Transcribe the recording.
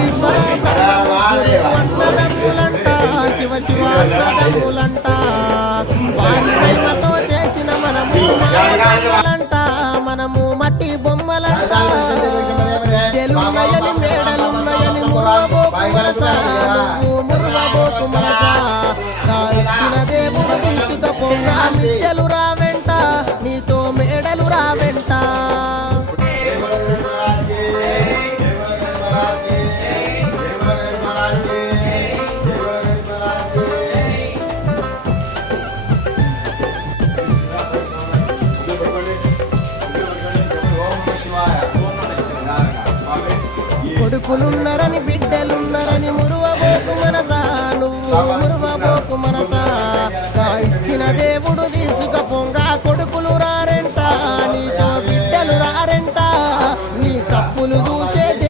ఈశ్వర అన్నదమ్ములంట శివ శివ అన్నదమ్ములంట వారి మహిమతో చేసిన మనము మాయలంట మనము మట్టి బొమ్మలంట తెలుగుయని మేడలున్నయని మురవబోకు మనసా నువ్వు మురవబోకు మనసా ఇచ్చిన దేవుడు తీసుకపోగా మిద్దెలు రావెంట నీతో మేడలు రావెంట కొడుకులున్నరని బిడ్డలున్నరని మురువబోకు మనసా నువ్వు